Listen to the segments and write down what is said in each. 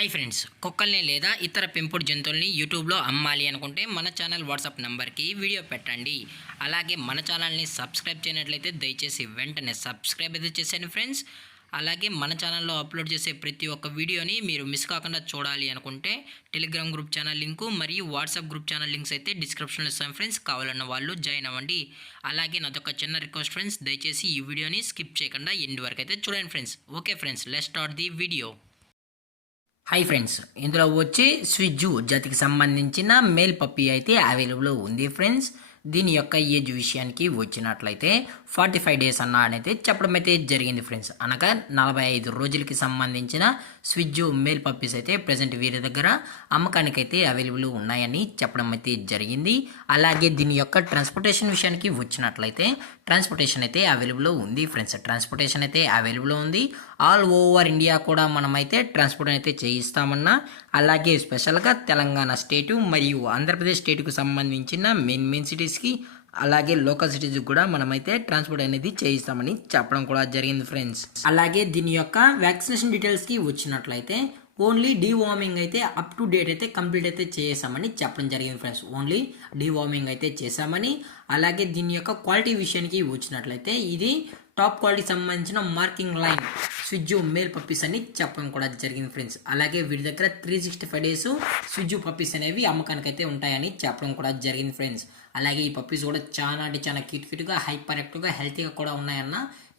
Hi friends, కుక్కల్ని లేదా ఇతర పెంపుడు జంతువుల్ని యూట్యూబ్లో అమ్మాలి అనుకుంటే మన ఛానల్ వాట్సాప్ నెంబర్కి వీడియో పెట్టండి. అలాగే మన ఛానల్ని సబ్స్క్రైబ్ చేయనట్లయితే దయచేసి వెంటనే సబ్స్క్రైబ్ అయితే చేసేయండి ఫ్రెండ్స్. అలాగే మన ఛానల్లో అప్లోడ్ చేసే ప్రతి ఒక్క వీడియోని మీరు మిస్ కాకుండా చూడాలి అనుకుంటే టెలిగ్రామ్ గ్రూప్ ఛానల్ లింకు మరియు వాట్సాప్ గ్రూప్ ఛానల్ లింక్స్ అయితే డిస్క్రిప్షన్లో ఇస్తాను ఫ్రెండ్స్. కావాలన్న వాళ్ళు జాయిన్ అవ్వండి. అలాగే నాదొక చిన్న రిక్వెస్ట్ ఫ్రెండ్స్, దయచేసి ఈ వీడియోని స్కిప్ చేయకుండా ఎండ్ వరకు అయితే చూడండి friends. Okay friends, let's start the video. Hi friends, ఇందులో వచ్చి స్విజ్జు జాతికి సంబంధించిన మేల్ పప్పీ అయితే అవైలబుల్ ఉంది ఫ్రెండ్స్. దీని యొక్క ఏజ్ విషయానికి వచ్చినట్లయితే 45 డేస్ అయితే చెప్పడం అయితే జరిగింది ఫ్రెండ్స్. అనగా 45 రోజులకి సంబంధించిన స్విజ్జు మేల్ పప్పీస్ అయితే ప్రజెంట్ వీరి దగ్గర అమ్మకానికైతే అవైలబుల్ ఉన్నాయని చెప్పడం అయితే జరిగింది. అలాగే దీని యొక్క ట్రాన్స్పోర్టేషన్ విషయానికి వచ్చినట్లయితే ట్రాన్స్పోర్టేషన్ అయితే అవైలబుల్ ఉంది ఫ్రెండ్స్. ట్రాన్స్పోర్టేషన్ అయితే అవైలబుల్ ఉంది. ఆల్ ఓవర్ ఇండియా కూడా మనమైతే ట్రాన్స్పోర్ట్ అయితే చేయిస్తామన్నా, అలాగే స్పెషల్గా తెలంగాణ స్టేటు మరియు ఆంధ్రప్రదేశ్ స్టేట్కు సంబంధించిన మెయిన్ సిటీస్కి అలాగే లోకల్ సిటీస్కి కూడా మనమైతే ట్రాన్స్పోర్ట్ అనేది చేయిస్తామని చెప్పడం కూడా జరిగింది ఫ్రెండ్స్. అలాగే దీని యొక్క వ్యాక్సినేషన్ డీటెయిల్స్కి వచ్చినట్లయితే ఓన్లీ డీవార్మింగ్ అయితే అప్ టు డేట్ అయితే కంప్లీట్ అయితే చేసామని చెప్పడం జరిగింది ఫ్రెండ్స్. ఓన్లీ డీవార్మింగ్ అయితే చేసామని. అలాగే దీని యొక్క క్వాలిటీ విషయానికి వచ్చినట్లయితే ఇది టాప్ క్వాలిటీ సంబంధించిన మార్కింగ్ లైన్ స్విజ్జు మేల్ పప్పీస్ అని చెప్పడం కూడా జరిగింది ఫ్రెండ్స్. అలాగే వీరి దగ్గర 365 డేస్ స్విజ్జు పప్పీస్ అనేవి అమ్మకానికైతే ఉంటాయని చెప్పడం కూడా జరిగింది ఫ్రెండ్స్. అలాగే ఈ పప్పీస్ కూడా చాలా అంటే చాలా క్యూట్గా హైపర్ యాక్టివ్గా హెల్తీగా కూడా ఉన్నాయన్న.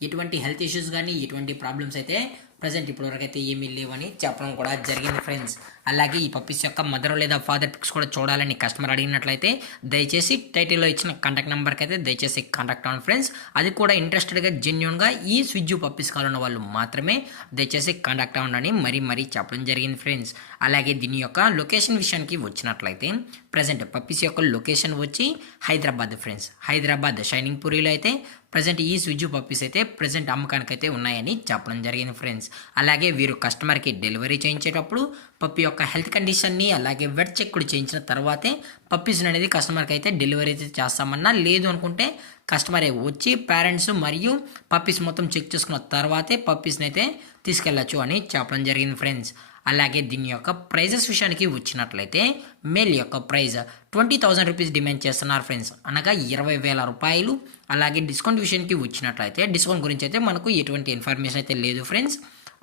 ఎటువంటి హెల్త్ ఇష్యూస్ కానీ ఎటువంటి ప్రాబ్లమ్స్ అయితే ప్రజెంట్ ఇప్పటివరకు అయితే ఏమీ లేవని చెప్పడం కూడా జరిగింది ఫ్రెండ్స్. అలాగే ఈ పప్పీస్ యొక్క మదర్ లేదా ఫాదర్ పిక్స్ కూడా చూడాలని కస్టమర్ అడిగినట్లయితే దయచేసి టైటిల్లో ఇచ్చిన కాంటాక్ట్ నెంబర్కి అయితే దయచేసి కాంటాక్ట్ అవ్వండి ఫ్రెండ్స్. అది కూడా ఇంట్రెస్టెడ్గా జెన్యున్గా ఈ స్విజ్జు పప్పీస్ కావాలన్న వాళ్ళు మాత్రమే దయచేసి కాంటాక్ట్ అవ్వండి మరీ చెప్పడం జరిగింది ఫ్రెండ్స్. అలాగే దీని యొక్క లొకేషన్ విషయానికి వచ్చినట్లయితే ప్రజెంట్ పప్పీస్ యొక్క లొకేషన్ వచ్చి హైదరాబాద్ ఫ్రెండ్స్. హైదరాబాద్ షైనింగ్ పూరిలో అయితే ప్రజెంట్ ఈ స్విజ్జు పప్పీస్ అయితే ప్రజెంట్ అమ్మకానికి అయితే ఉన్నాయని చెప్పడం జరిగింది ఫ్రెండ్స్. అలాగే వీరు కస్టమర్కి డెలివరీ చేయించేటప్పుడు పప్పి యొక్క హెల్త్ కండిషన్ని అలాగే వెట్ చెక్ కూడా చేయించిన తర్వాతే పప్పీస్ని అనేది కస్టమర్కి అయితే డెలివరీ అయితే చేస్తామన్నా, లేదు అనుకుంటే కస్టమరే వచ్చి పేరెంట్స్ మరియు పప్పీస్ మొత్తం చెక్ చేసుకున్న తర్వాతే పప్పీస్ని అయితే తీసుకెళ్ళచ్చు అని చెప్పడం జరిగింది ఫ్రెండ్స్. అలాగే దీని యొక్క ప్రైజెస్ విషయానికి వచ్చినట్లయితే మేల్ యొక్క ప్రైజ్ 20,000 రూపీస్ డిమాండ్ చేస్తున్నారు ఫ్రెండ్స్. అనగా 20,000 రూపాయలు. అలాగే డిస్కౌంట్ విషయానికి వచ్చినట్లయితే డిస్కౌంట్ గురించి అయితే మనకు ఎటువంటి ఇన్ఫర్మేషన్ అయితే లేదు ఫ్రెండ్స్.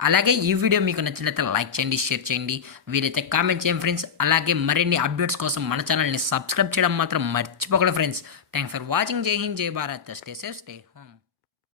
అలాగే ఈ వీడియో మీకు నచ్చినట్లయితే లైక్ చేయండి, షేర్ చేయండి, వీరైతే కామెంట్ చేయండి ఫ్రెండ్స్. అలాగే మరిన్ని అప్డేట్స్ కోసం మన ఛానల్ని సబ్స్క్రైబ్ చేయడం మాత్రం మర్చిపోకండి ఫ్రెండ్స్. Thanks for watching. జై హింద్, జై Bharat. Stay safe, stay home.